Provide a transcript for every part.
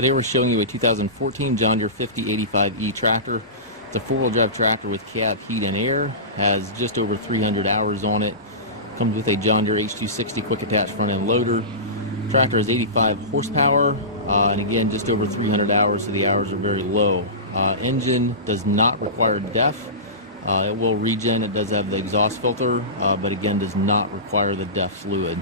Today we're showing you a 2014 John Deere 5085E tractor. It's a four-wheel drive tractor with cab, heat, and air. Has just over 300 hours on it. Comes with a John Deere H260 quick attach front end loader. Tractor has 85 horsepower and again just over 300 hours, so the hours are very low. Engine does not require DEF. It will regen. It does have the exhaust filter, but again does not require the DEF fluid.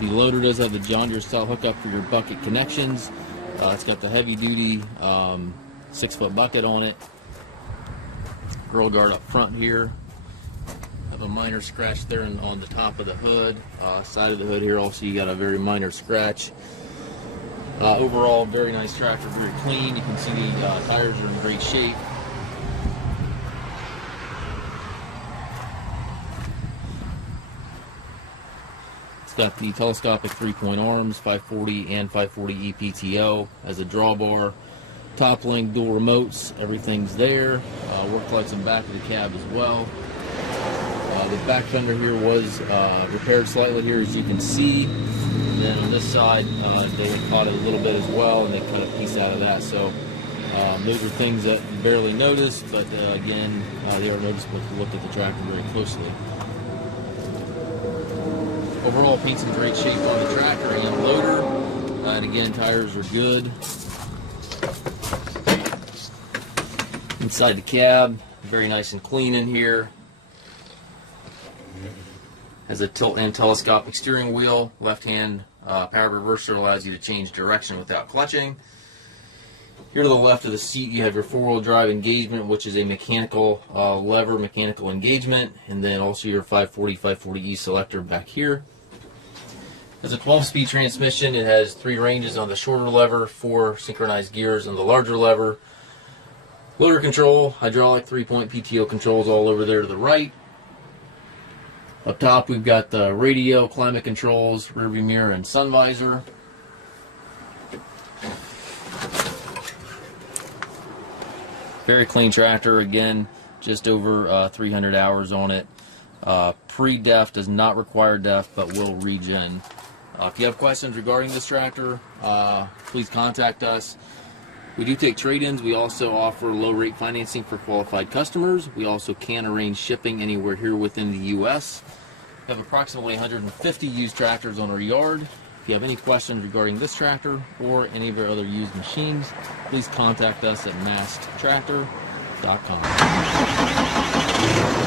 The loader does have the John Deere style hookup for your bucket connections. It's got the heavy duty 6-foot bucket on it. Grill guard up front here. Have a minor scratch there on the top of the hood. Side of the hood here also you got a very minor scratch. Overall very nice tractor, very clean. You can see the tires are in great shape. It's got the telescopic 3-point arms, 540 and 540E PTO, as a drawbar, top link, dual remotes, everything's there. Work lights in the back of the cab as well. The back fender here was repaired slightly here, as you can see. And then on this side, they had caught it a little bit as well, and they cut a piece out of that. So those are things that you barely notice, but again, they are noticeable if you look at the tractor very closely. Overall, paint's in great shape on the tractor and loader, and again, tires are good. Inside the cab, very nice and clean in here. Has a tilt and telescopic steering wheel. Left-hand power reverser allows you to change direction without clutching. Here to the left of the seat, you have your four-wheel drive engagement, which is a mechanical lever, mechanical engagement, and then also your 540, 540E selector back here. Has a 12-speed transmission. It has 3 ranges on the shorter lever, 4 synchronized gears on the larger lever. Loader control, hydraulic 3-point PTO controls all over there to the right. Up top we've got the radio, climate controls, rearview mirror, and sun visor. Very clean tractor, again, just over 300 hours on it. Pre-DEF, does not require DEF, but will regen. If you have questions regarding this tractor, please contact us. We do take trade-ins. We also offer low-rate financing for qualified customers. We also can arrange shipping anywhere here within the U.S. We have approximately 150 used tractors on our yard. If you have any questions regarding this tractor or any of our other used machines, please contact us at maskedtractor.com.